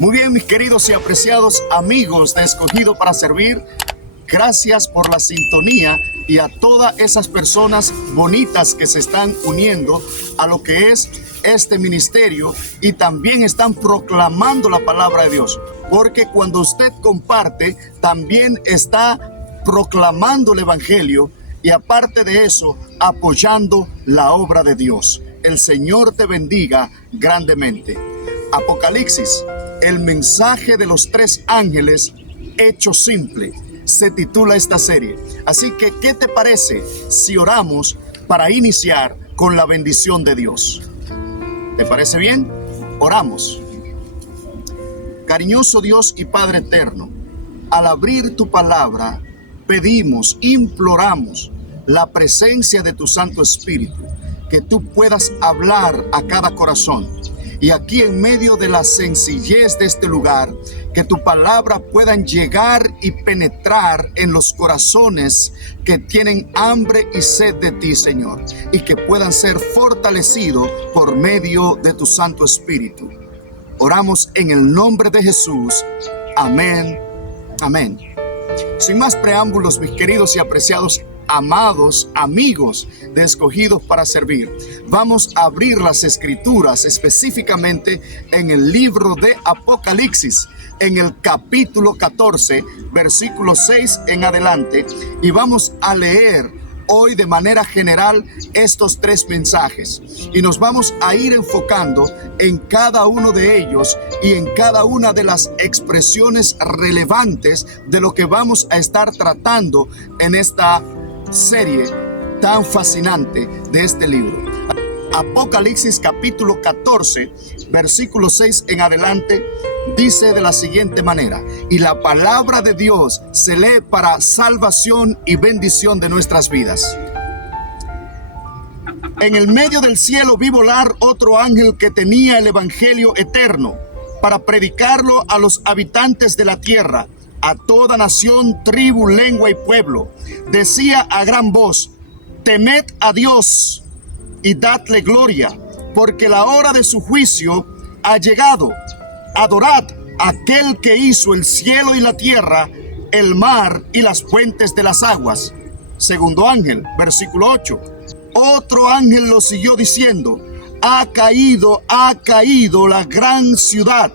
Muy bien, mis queridos y apreciados amigos de Escogido para Servir, gracias por la sintonía y a todas esas personas bonitas que se están uniendo a lo que es este ministerio y también están proclamando la palabra de Dios. Porque cuando usted comparte, también está proclamando el evangelio y aparte de eso, apoyando la obra de Dios. El Señor te bendiga grandemente. Apocalipsis, el mensaje de los tres ángeles hecho simple, se titula esta serie. Así que, ¿qué te parece si oramos para iniciar con la bendición de Dios? ¿Te parece bien? Oramos. Cariñoso Dios y Padre eterno, al abrir tu palabra, pedimos, imploramos la presencia de tu Santo Espíritu, que tú puedas hablar a cada corazón. Y aquí en medio de la sencillez de este lugar, que tu palabra puedan llegar y penetrar en los corazones que tienen hambre y sed de ti, Señor, y que puedan ser fortalecidos por medio de tu Santo Espíritu. Oramos en el nombre de Jesús. Amén. Amén. Sin más preámbulos, mis queridos y apreciados amados amigos de Escogidos para Servir, vamos a abrir las escrituras específicamente en el libro de Apocalipsis, en el capítulo 14, versículo 6 en adelante, y vamos a leer hoy de manera general estos tres mensajes y nos vamos a ir enfocando en cada uno de ellos y en cada una de las expresiones relevantes de lo que vamos a estar tratando en esta serie tan fascinante de este libro. Apocalipsis capítulo 14, versículo 6 en adelante, dice de la siguiente manera: y la palabra de Dios se lee para salvación y bendición de nuestras vidas. En el medio del cielo vi volar otro ángel que tenía el evangelio eterno para predicarlo a los habitantes de la tierra, a toda nación, tribu, lengua y pueblo. Decía a gran voz: temed a Dios y dadle gloria, porque la hora de su juicio ha llegado. Adorad a aquel que hizo el cielo y la tierra, el mar y las fuentes de las aguas. Segundo ángel, versículo 8. Otro ángel lo siguió diciendo: ha caído la gran ciudad,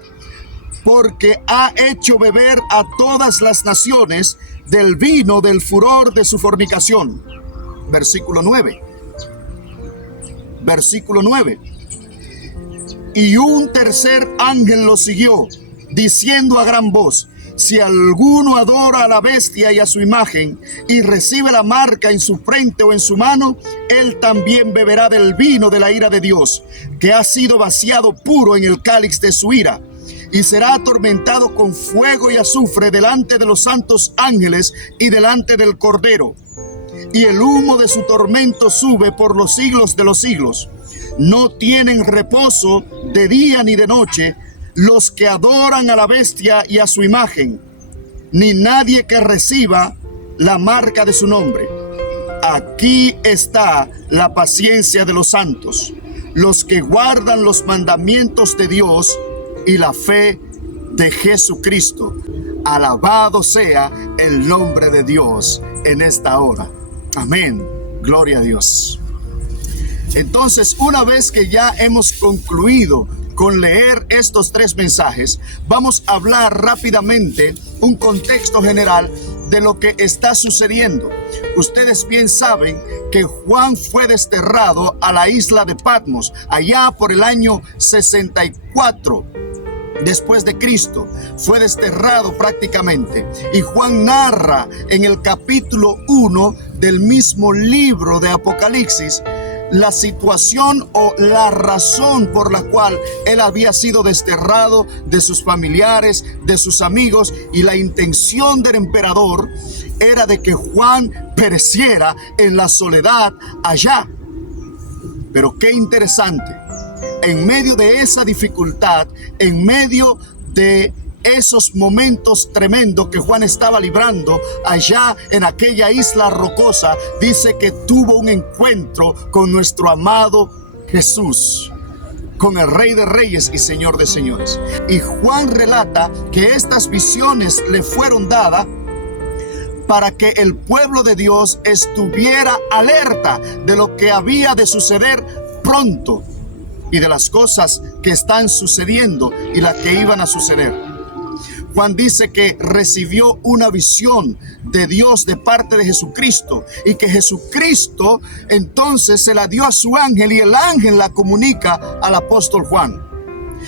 porque ha hecho beber a todas las naciones del vino del furor de su fornicación. Versículo 9. Versículo 9. Y un tercer ángel lo siguió, diciendo a gran voz: si alguno adora a la bestia y a su imagen, y recibe la marca en su frente o en su mano, él también beberá del vino de la ira de Dios, que ha sido vaciado puro en el cáliz de su ira, y será atormentado con fuego y azufre delante de los santos ángeles y delante del Cordero. Y el humo de su tormento sube por los siglos de los siglos. No tienen reposo de día ni de noche los que adoran a la bestia y a su imagen, ni nadie que reciba la marca de su nombre. Aquí está la paciencia de los santos, los que guardan los mandamientos de Dios y la fe de Jesucristo. Alabado sea el nombre de Dios en esta hora. Amén. Gloria a Dios. Entonces, una vez que ya hemos concluido con leer estos tres mensajes, vamos a hablar rápidamente un contexto general de lo que está sucediendo. Ustedes bien saben que Juan fue desterrado a la isla de Patmos allá por el año 64 después de Cristo. Fue desterrado prácticamente, y Juan narra en el capítulo 1 del mismo libro de Apocalipsis la situación o la razón por la cual él había sido desterrado de sus familiares, de sus amigos, y la intención del emperador era de que Juan pereciera en la soledad allá. Pero qué interesante, en medio de esa dificultad, en medio de esos momentos tremendos que Juan estaba librando allá en aquella isla rocosa, dice que tuvo un encuentro con nuestro amado Jesús. con el Rey de Reyes y Señor de Señores. Y Juan relata que estas visiones le fueron dadas para que el pueblo de Dios estuviera alerta de lo que había de suceder pronto y de las cosas que están sucediendo y las que iban a suceder. Juan dice que recibió una visión de Dios de parte de Jesucristo y que Jesucristo entonces se la dio a su ángel y el ángel la comunica al apóstol Juan.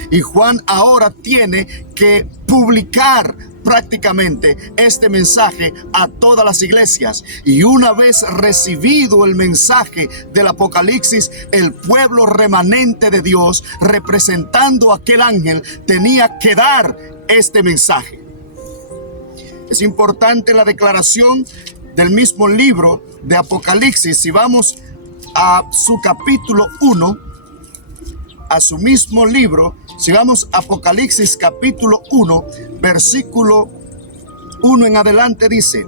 Y Juan ahora tiene que publicar prácticamente este mensaje a todas las iglesias. Y una vez recibido el mensaje del Apocalipsis, el pueblo remanente de Dios, representando a aquel ángel, tenía que dar este mensaje. Es importante la declaración del mismo libro de Apocalipsis. Si vamos a su capítulo 1, a su mismo libro, si vamos a Apocalipsis capítulo 1, versículo 1 en adelante, dice: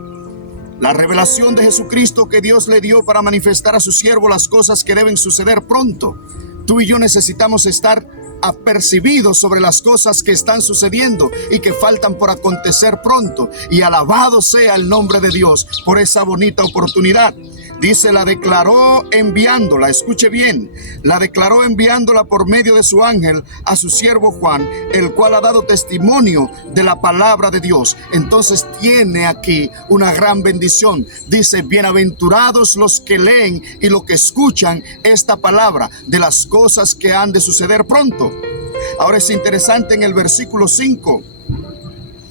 la revelación de Jesucristo que Dios le dio para manifestar a su siervo las cosas que deben suceder pronto. Tú y yo necesitamos estar apercibidos sobre las cosas que están sucediendo y que faltan por acontecer pronto. Y alabado sea el nombre de Dios por esa bonita oportunidad. Dice, la declaró enviándola, escuche bien, la declaró enviándola por medio de su ángel a su siervo Juan, el cual ha dado testimonio de la palabra de Dios. Entonces tiene aquí una gran bendición. Dice, bienaventurados los que leen y los que escuchan esta palabra de las cosas que han de suceder pronto. Ahora es interesante en el versículo 5.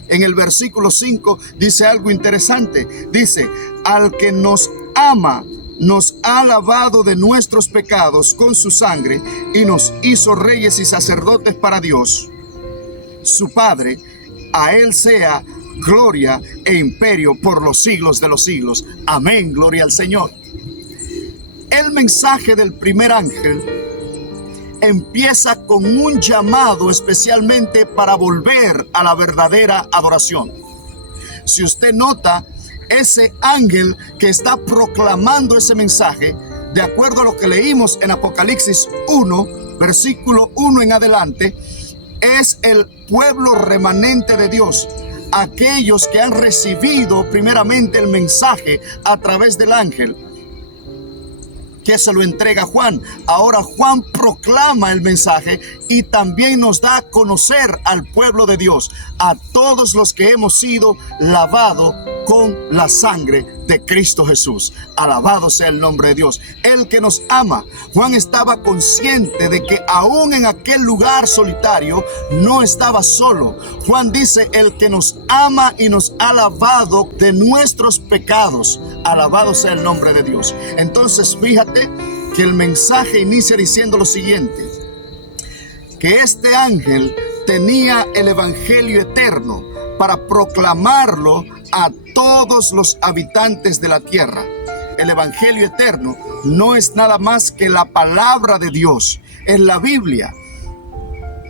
En el versículo 5 dice algo interesante. Dice, al que nos ama, nos ha lavado de nuestros pecados con su sangre y nos hizo reyes y sacerdotes para Dios, su Padre. A él sea gloria e imperio por los siglos de los siglos. Amén, gloria al Señor. El mensaje del primer ángel empieza con un llamado especialmente para volver a la verdadera adoración. Si usted nota, ese ángel que está proclamando ese mensaje, de acuerdo a lo que leímos en Apocalipsis 1, versículo 1 en adelante, es el pueblo remanente de Dios, aquellos que han recibido primeramente el mensaje a través del ángel, que se lo entrega a Juan. Ahora Juan proclama el mensaje y también nos da a conocer al pueblo de Dios, a todos los que hemos sido lavados con la sangre de Cristo Jesús. Alabado sea el nombre de Dios, el que nos ama. Juan estaba consciente de que aún en aquel lugar solitario no estaba solo. Juan dice, el que nos ama y nos ha lavado de nuestros pecados. Alabado sea el nombre de Dios. Entonces fíjate que el mensaje inicia diciendo lo siguiente: que este ángel tenía el evangelio eterno para proclamarlo a todos los habitantes de la tierra. El evangelio eterno no es nada más que la palabra de Dios, es la Biblia.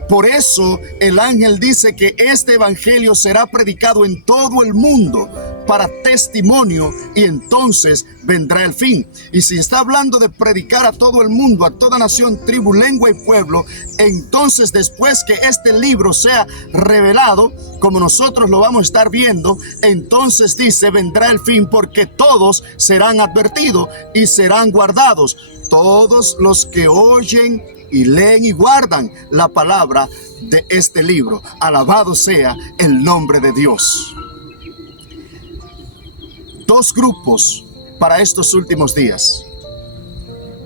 Por eso el ángel dice que este evangelio será predicado en todo el mundo para testimonio y entonces vendrá el fin. Y si está hablando de predicar a todo el mundo, a toda nación, tribu, lengua y pueblo, entonces después que este libro sea revelado, como nosotros lo vamos a estar viendo, entonces dice, vendrá el fin, porque todos serán advertidos y serán guardados. Todos los que oyen y leen y guardan la palabra de este libro. Alabado sea el nombre de Dios. Dos grupos para estos últimos días.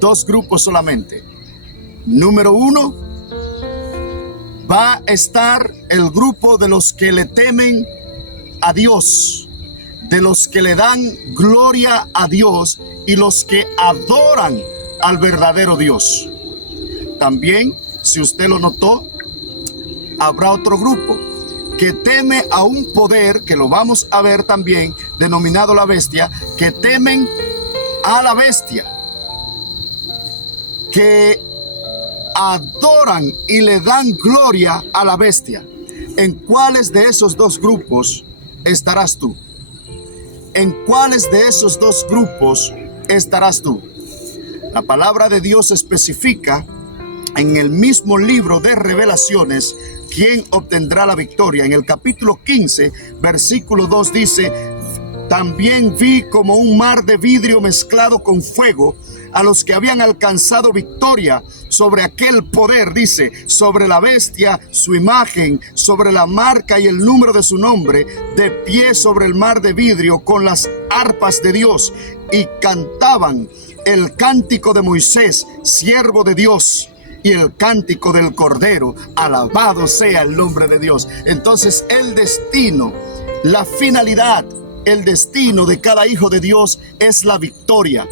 Dos grupos solamente. Número uno, va a estar el grupo de los que le temen a Dios, de los que le dan gloria a Dios y los que adoran al verdadero Dios. También, si usted lo notó, habrá otro grupo que teme a un poder, que lo vamos a ver también, denominado la bestia, que temen a la bestia, que adoran y le dan gloria a la bestia. ¿En cuáles de esos dos grupos estarás tú? ¿En cuáles de esos dos grupos estarás tú? La palabra de Dios especifica en el mismo libro de Revelaciones, quién obtendrá la victoria. En el capítulo 15, versículo 2 dice: también vi como un mar de vidrio mezclado con fuego a los que habían alcanzado victoria sobre aquel poder, dice, sobre la bestia, su imagen, sobre la marca y el número de su nombre, de pie sobre el mar de vidrio con las arpas de Dios, y cantaban el cántico de Moisés, siervo de Dios, y el cántico del Cordero. Alabado sea el nombre de Dios. Entonces el destino, la finalidad, el destino de cada hijo de Dios es la victoria.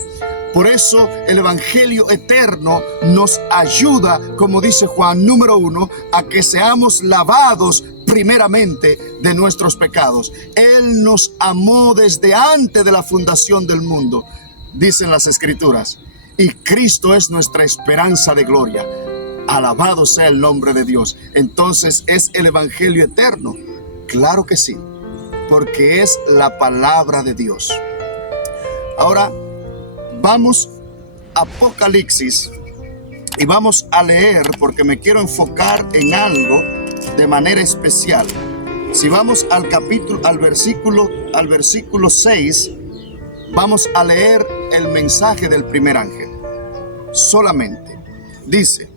Por eso el Evangelio eterno nos ayuda, como dice Juan, número 1, a que seamos lavados primeramente de nuestros pecados. Él nos amó desde antes de la fundación del mundo, dicen las Escrituras, y Cristo es nuestra esperanza de gloria. Alabado sea el nombre de Dios. Entonces, ¿es el Evangelio eterno? Claro que sí, porque es la palabra de Dios. Ahora vamos a Apocalipsis y vamos a leer, porque me quiero enfocar en algo de manera especial. Si vamos al capítulo, al versículo 6, vamos a leer el mensaje del primer ángel. Solamente dice: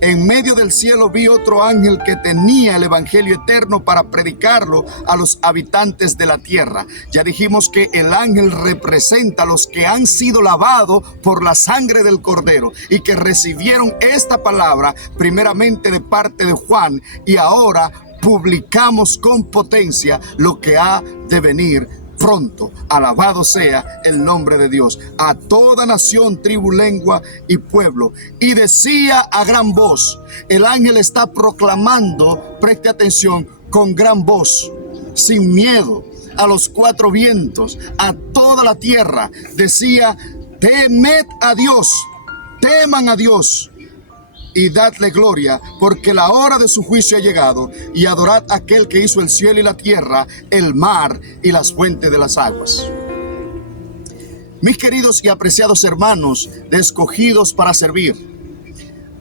en medio del cielo vi otro ángel que tenía el evangelio eterno para predicarlo a los habitantes de la tierra. Ya dijimos que el ángel representa a los que han sido lavados por la sangre del Cordero y que recibieron esta palabra primeramente de parte de Juan, y ahora publicamos con potencia lo que ha de venir pronto. Alabado sea el nombre de Dios. A toda nación, tribu, lengua y pueblo. Y decía a gran voz, el ángel está proclamando, preste atención, con gran voz, sin miedo, a los cuatro vientos, a toda la tierra. Decía: temed a Dios, teman a Dios y dadle gloria, porque la hora de su juicio ha llegado, y adorad a aquel que hizo el cielo y la tierra, el mar y las fuentes de las aguas. Mis queridos y apreciados hermanos, escogidos para servir,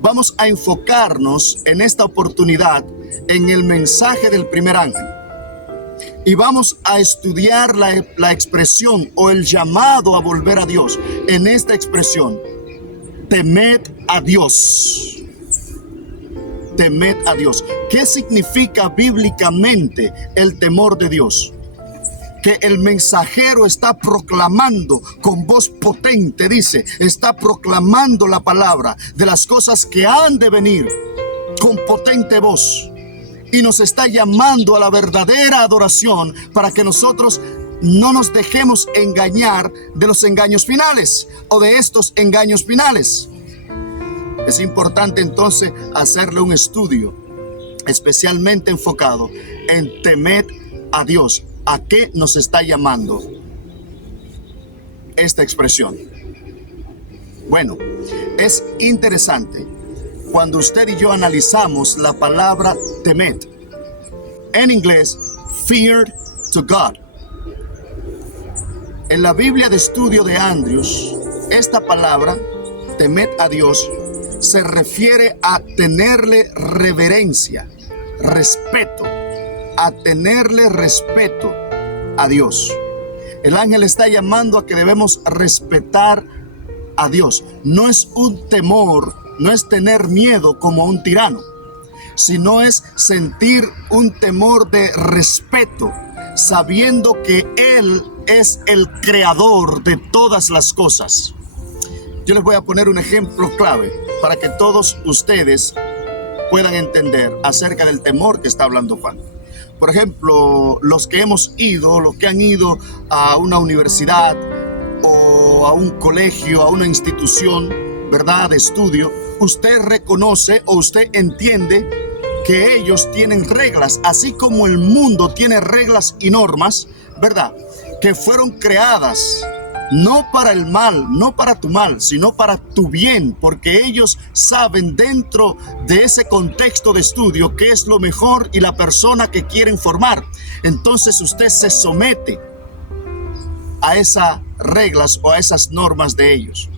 vamos a enfocarnos en esta oportunidad en el mensaje del primer ángel, y vamos a estudiar la expresión o el llamado a volver a Dios. En esta expresión, temed a Dios. Temed a Dios. ¿Qué significa bíblicamente el temor de Dios? Que el mensajero está proclamando con voz potente, dice, está proclamando la palabra de las cosas que han de venir con potente voz, y nos está llamando a la verdadera adoración para que nosotros no nos dejemos engañar de los engaños finales o de estos engaños finales. Es importante entonces hacerle un estudio especialmente enfocado en temed a Dios. ¿A qué nos está llamando esta expresión? Bueno, es interesante cuando usted y yo analizamos la palabra temed. En inglés, feared to God. En la Biblia de estudio de Andrews, esta palabra, temed a Dios, se refiere a tenerle reverencia, respeto, a tenerle respeto a Dios. El ángel está llamando a que debemos respetar a Dios. No es un temor, no es tener miedo como un tirano, sino es sentir un temor de respeto, sabiendo que Él es el creador de todas las cosas. Yo les voy a poner un ejemplo clave para que todos ustedes puedan entender acerca del temor que está hablando Juan. Por ejemplo, los que han ido a una universidad o a un colegio, a una institución, ¿verdad?, de estudio, usted reconoce o usted entiende que ellos tienen reglas, así como el mundo tiene reglas y normas, ¿verdad?, que fueron creadas no para el mal, no para tu mal, sino para tu bien, porque ellos saben dentro de ese contexto de estudio qué es lo mejor y la persona que quieren formar. Entonces usted se somete a esas reglas o a esas normas de ellos.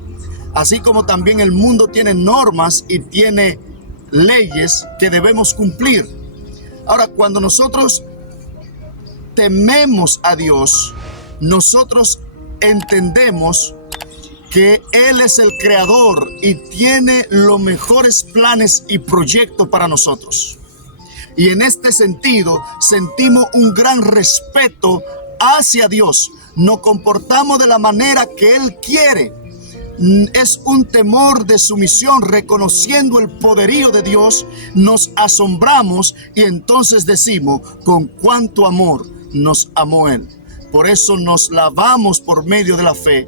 así como también el mundo tiene normas y tiene leyes que debemos cumplir. Ahora, cuando nosotros tememos a Dios, nosotros entendemos que Él es el creador y tiene los mejores planes y proyectos para nosotros. Y en este sentido sentimos un gran respeto hacia Dios. Nos comportamos de la manera que Él quiere. Es un temor de sumisión, reconociendo el poderío de Dios. Nos asombramos y entonces decimos con cuánto amor nos amó Él. Por eso nos lavamos por medio de la fe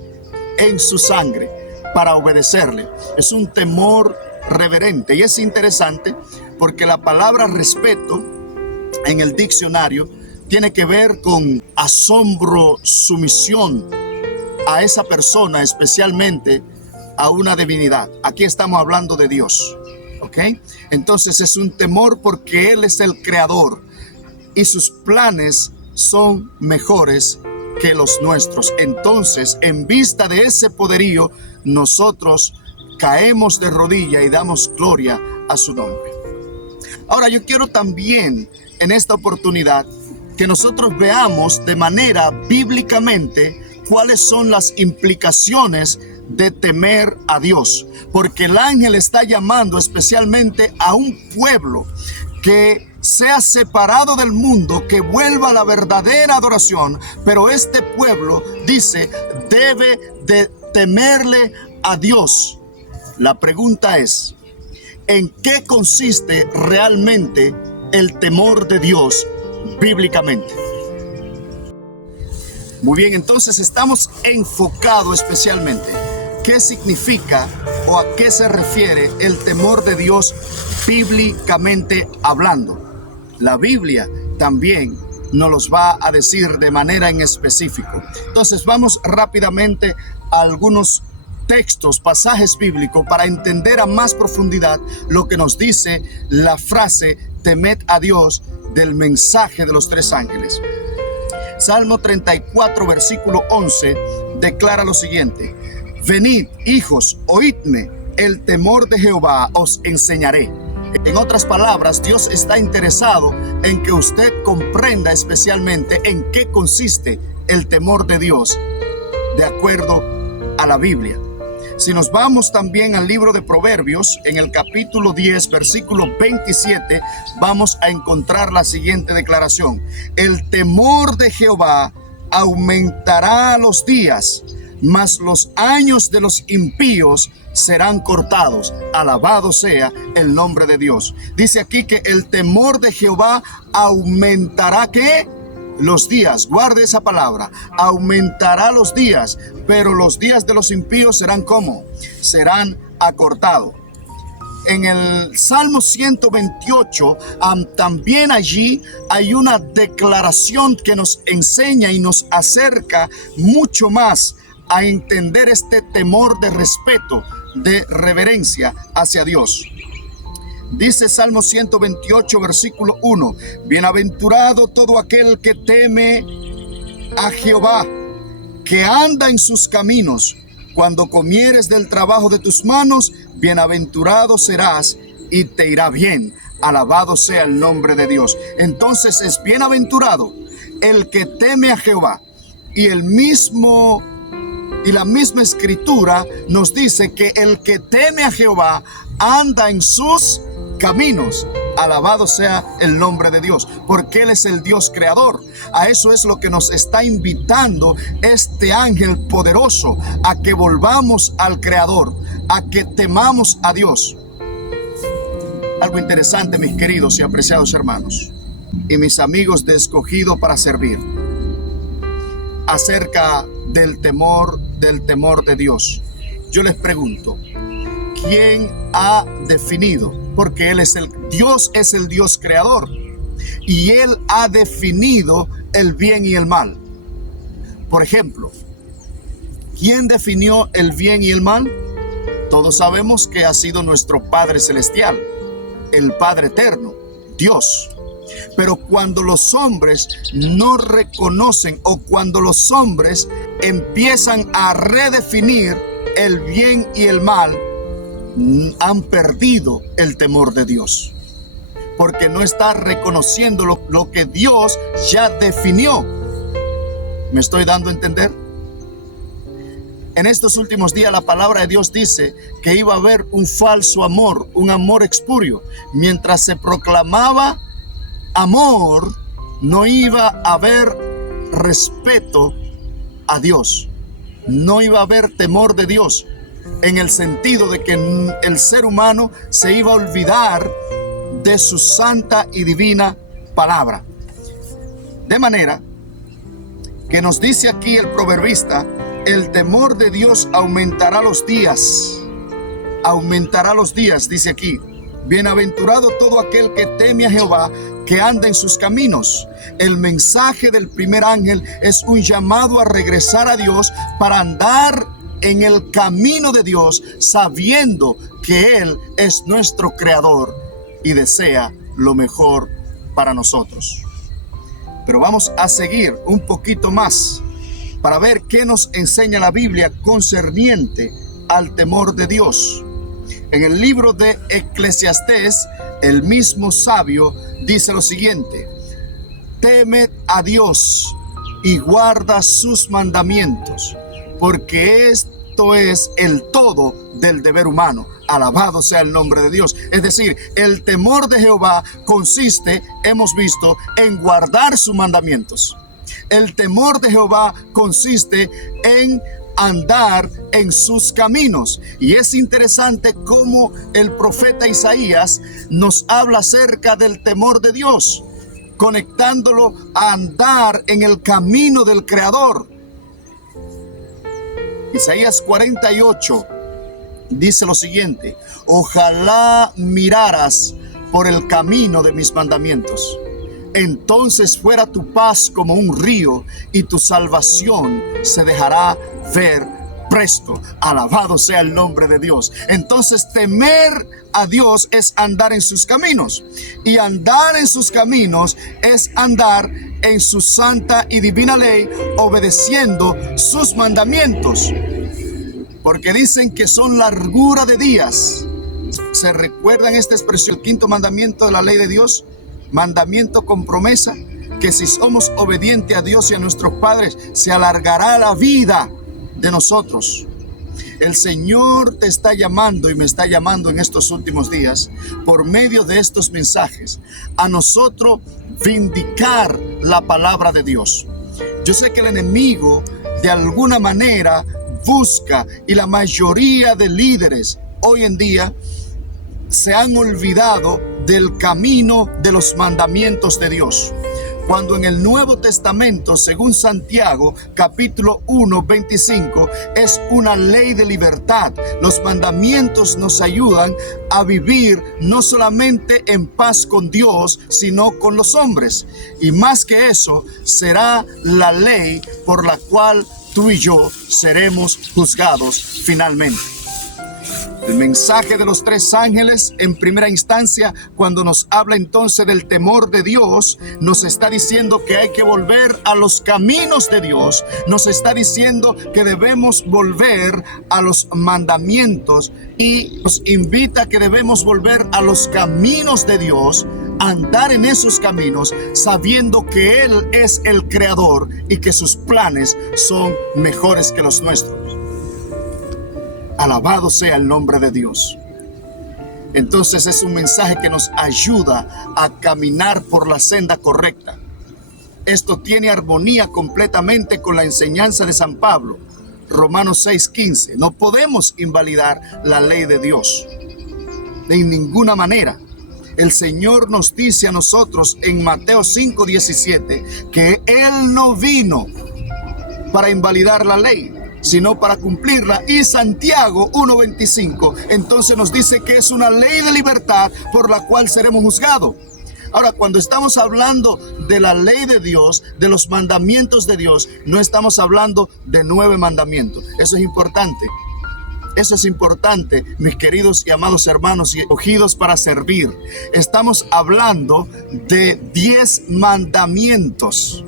en su sangre para obedecerle. Es un temor reverente y es interesante porque la palabra respeto en el diccionario tiene que ver con asombro, sumisión a esa persona, especialmente a una divinidad. Aquí estamos hablando de Dios, ¿ok? Entonces es un temor porque Él es el creador y sus planes son mejores que los nuestros. Entonces, en vista de ese poderío, nosotros caemos de rodilla y damos gloria a su nombre. Ahora, yo quiero también en esta oportunidad que nosotros veamos de manera bíblicamente cuáles son las implicaciones de temer a Dios, porque el ángel está llamando especialmente a un pueblo que sea separado del mundo, que vuelva a la verdadera adoración. Pero este pueblo, dice, debe de temerle a Dios. La pregunta es, ¿en qué consiste realmente el temor de Dios bíblicamente? Muy bien, entonces estamos enfocados especialmente. ¿Qué significa o a qué se refiere el temor de Dios bíblicamente hablando? La Biblia también nos los va a decir de manera en específico. Entonces vamos rápidamente a algunos textos, pasajes bíblicos para entender a más profundidad lo que nos dice la frase temed a Dios del mensaje de los tres ángeles. Salmo 34, versículo 11 declara lo siguiente: venid, hijos, oídme, el temor de Jehová os enseñaré. En otras palabras, Dios está interesado en que usted comprenda especialmente en qué consiste el temor de Dios de acuerdo a la Biblia. Si nos vamos también al libro de Proverbios, en el capítulo 10, versículo 27, vamos a encontrar la siguiente declaración: el temor de Jehová aumentará los días, mas los años de los impíos serán cortados. Alabado sea el nombre de Dios. Dice aquí que el temor de Jehová aumentará, ¿qué? Los días. Guarde esa palabra. Aumentará los días, pero los días de los impíos serán ¿cómo? Serán acortados. En el Salmo 128, también allí hay una declaración que nos enseña y nos acerca mucho más a entender este temor de respeto, de reverencia hacia Dios. Dice Salmo 128, versículo 1: bienaventurado todo aquel que teme a Jehová, que anda en sus caminos. Cuando comieres del trabajo de tus manos, bienaventurado serás y te irá bien. Alabado sea el nombre de Dios. Entonces es bienaventurado el que teme a Jehová. Y la misma escritura nos dice que el que teme a Jehová anda en sus caminos. Alabado sea el nombre de Dios, porque Él es el Dios creador. A eso es lo que nos está invitando este ángel poderoso, a que volvamos al creador, a que temamos a Dios. Algo interesante, mis queridos y apreciados hermanos y mis amigos de Escogido para Servir, acerca del temor de Dios. Yo les pregunto, ¿quién ha definido? Porque Dios es el Dios creador y Él ha definido el bien y el mal. Por ejemplo, ¿quién definió el bien y el mal? Todos sabemos que ha sido nuestro Padre Celestial, el Padre Eterno, Dios. Pero cuando los hombres no reconocen, o cuando los hombres empiezan a redefinir el bien y el mal han perdido el temor de Dios, porque no está reconociendo lo que Dios ya definió. ¿Me estoy dando a entender? En estos últimos días la palabra de Dios dice que iba a haber un falso amor, un amor espurio. Mientras se proclamaba amor, no iba a haber respeto a Dios, no iba a haber temor de Dios, en el sentido de que el ser humano se iba a olvidar de su santa y divina palabra. De manera que nos dice aquí el proverbista: el temor de Dios aumentará los días. Aumentará los días, dice aquí. Bienaventurado todo aquel que teme a Jehová, que anda en sus caminos. El mensaje del primer ángel es un llamado a regresar a Dios para andar en el camino de Dios, sabiendo que Él es nuestro creador y desea lo mejor para nosotros. Pero vamos a seguir un poquito más para ver qué nos enseña la Biblia concerniente al temor de Dios. En el libro de Eclesiastés, el mismo sabio dice lo siguiente: temed a Dios y guarda sus mandamientos, porque esto es el todo del deber humano. Alabado sea el nombre de Dios. Es decir, el temor de Jehová consiste, hemos visto, en guardar sus mandamientos. El temor de Jehová consiste en andar en sus caminos. Y es interesante cómo el profeta Isaías nos habla acerca del temor de Dios, conectándolo a andar en el camino del Creador. Isaías 48 dice lo siguiente: ojalá miraras por el camino de mis mandamientos, entonces fuera tu paz como un río y tu salvación se dejará ver presto. Alabado sea el nombre de Dios. Entonces temer a Dios es andar en sus caminos, y andar en sus caminos es andar en su santa y divina ley, obedeciendo sus mandamientos, porque dicen que son largura de días. ¿Se recuerdan esta expresión? El quinto mandamiento de la ley de Dios, mandamiento con promesa, que si somos obedientes a Dios y a nuestros padres, se alargará la vida de nosotros. El Señor te está llamando y me está llamando en estos últimos días, por medio de estos mensajes, a nosotros vindicar la palabra de Dios. Yo sé que el enemigo de alguna manera busca, y la mayoría de líderes hoy en día se han olvidado del camino de los mandamientos de Dios. Cuando en el Nuevo Testamento, según Santiago, capítulo 1, 25, es una ley de libertad. Los mandamientos nos ayudan a vivir no solamente en paz con Dios, sino con los hombres. Y más que eso, será la ley por la cual tú y yo seremos juzgados finalmente. El mensaje de los tres ángeles, en primera instancia, cuando nos habla entonces del temor de Dios, nos está diciendo que hay que volver a los caminos de Dios. Nos está diciendo que debemos volver a los mandamientos, y nos invita a que debemos volver a los caminos de Dios, andar en esos caminos, sabiendo que Él es el Creador y que sus planes son mejores que los nuestros. Alabado sea el nombre de Dios. Entonces es un mensaje que nos ayuda a caminar por la senda correcta. Esto tiene armonía completamente con la enseñanza de San Pablo, Romanos 6:15. No podemos invalidar la ley de Dios de ninguna manera. El Señor nos dice a nosotros en Mateo 5:17 que Él no vino para invalidar la ley, sino para cumplirla. Y Santiago 1:25 entonces nos dice que es una ley de libertad por la cual seremos juzgados. Ahora, cuando estamos hablando de la ley de Dios, de los mandamientos de Dios, no estamos hablando de 9 mandamientos. Eso es importante. Eso es importante, mis queridos y amados hermanos y escogidos para servir. Estamos hablando de 10 mandamientos.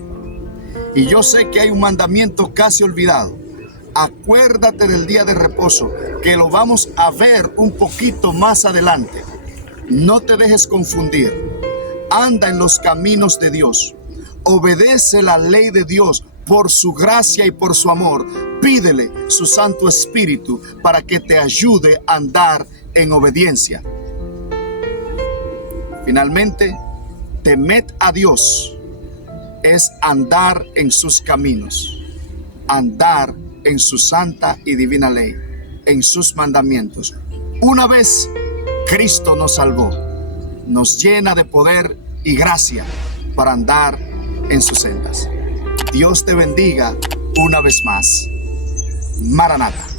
Y yo sé que hay un mandamiento casi olvidado. Acuérdate del día de reposo, que lo vamos a ver un poquito más adelante. No te dejes confundir. Anda en los caminos de Dios. Obedece la ley de Dios por su gracia y por su amor. Pídele su Santo Espíritu para que te ayude a andar en obediencia. Finalmente, temed a Dios es andar en sus caminos, andar en su santa y divina ley, en sus mandamientos. Una vez Cristo nos salvó, nos llena de poder y gracia para andar en sus sendas. Dios te bendiga una vez más. Maranata.